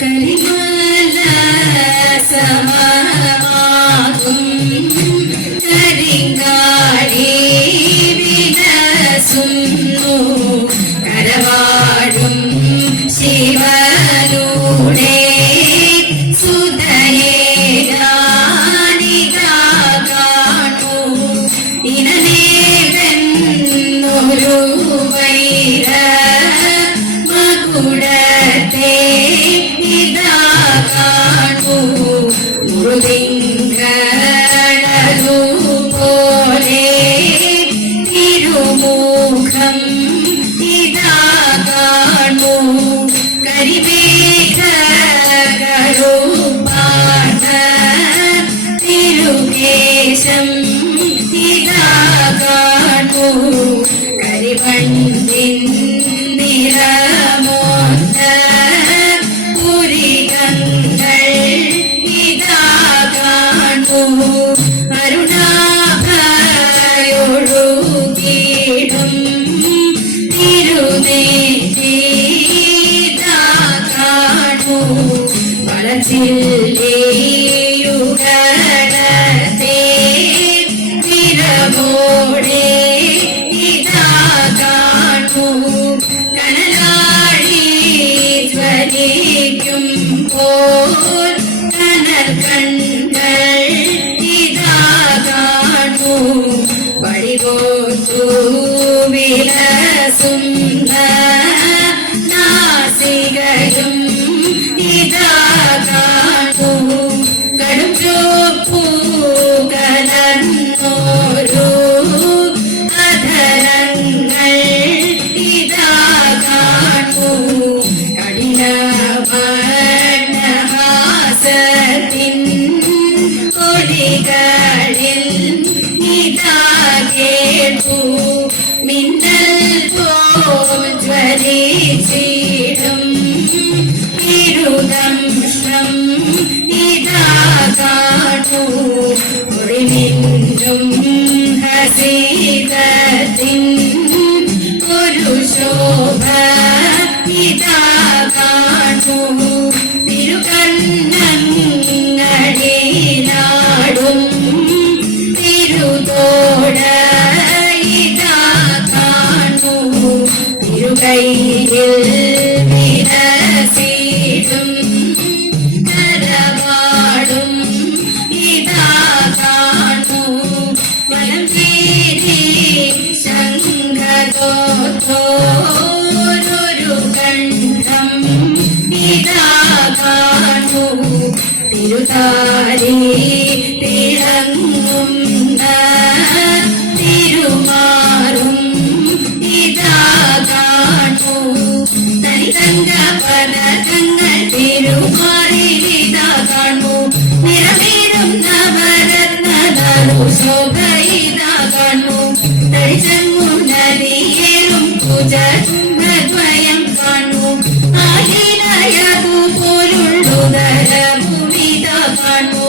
കരിമല സമമാകും കരിങ്കാടി വിലസുന്നു കരവാടും ശിവനൂടെ സുതയേ ഞാനിതാ കാണൂ ഇനനേ വെന്നൊരു വൈര മകുടത്തെ ഇതാ കാണൂ മുഴുതിങ്കളു പോലെ തിരുമുഖം ഇതാ കാണൂ കരിമേഘകളുപാട തിരുകേശം ഇതാ കാണൂ കരിവണ്ടിൻ നിറമോത്ത പുരികങ്ങൾ ഇതാ കാണൂ അരുണാഭയൊഴുകിടും തിരുനെറ്റി ഇതാ കാണൂ വളച്ചില്ലേയുകളത്തെ വിരവോടെ ഇതാ കാണൂ കനലാഴി ജ്വലിക്കുമ്പോൾ കനൽ കണ്ണുകൾ ഇതാ കാണൂ വഴികോർത്തു വിലസുന്ന നാസികയും ഇതാ കാണൂ കടും ചുവപ്പു കലർന്നോരു അധരങ്ങൾ ഇതാ കാണൂ കഠിനഹാസത്തിൻ ഒലികളിൽ ഇതാ കേട്ടു മിന്നൽ പോൽ ജ്വലിച്ചിടും ഇരുദംശം ഇതാ കാണൂ ഒളിമിന്നും ഹസീതത്തിൻ ഒരു ശോഭ ഇതാ കാണൂ തിരുകണ്ണങ്ങളിലാടും തിരുതോട ഇതാ കാണൂ തിരുകൈയിൽ വിലസിടും കരവാടും ഇതാ കാണൂ വലം ചേരി ശംഖതോരു കണ്ഠം ഇതാ കാണൂ തിരുതാരി തിളങ്ങുന്ന തിരുമാറും ഇതാ കാണൂ തനിതങ്ക പദകങ്ങൾ തിരുമാറിൽ ഇതാ കാണൂ നിറമേറും നവരത്നു ശോഭ ഇതാ കാണൂ തടിച്ചങ്ങുന്നതിയേറും കുജദ്വയം കാണൂ ആഹിലയതുപോലുള്ളുതരഭൂമിതാ കാണൂ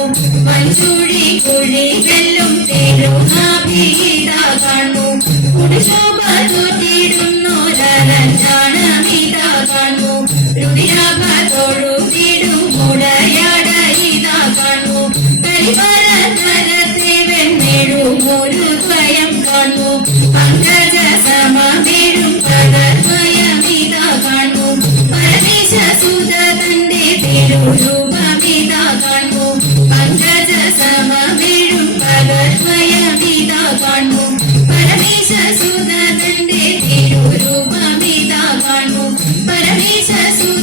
മഞ്ചുഴി കുഴി വെല്ലും തിരുനാഭിതാ കാണൂ കുടിശോഭ തൊട്ടിടുന്നോരഞ്ജാനമിതാ കാണൂ രുതിരാഭ തൊഴുതിടും മുടയാട ഇതാ കാണൂ കരിവരതരത്തെ വെണ്ണെഴുമൊരു ദ്വയം കാണൂ പങ്കജ സമമെഴും പദദ്വയമിതാ കാണൂ പരമേശ സുത തന്റെ തിരുരൂപമിതാ കാണൂ പങ്കജ സമമെഴും പദദ്വയമിതാ കാണൂ പരമേശ സുത തന്റെ തിരുരൂപമിതാ കാണൂ പരമേശ സുത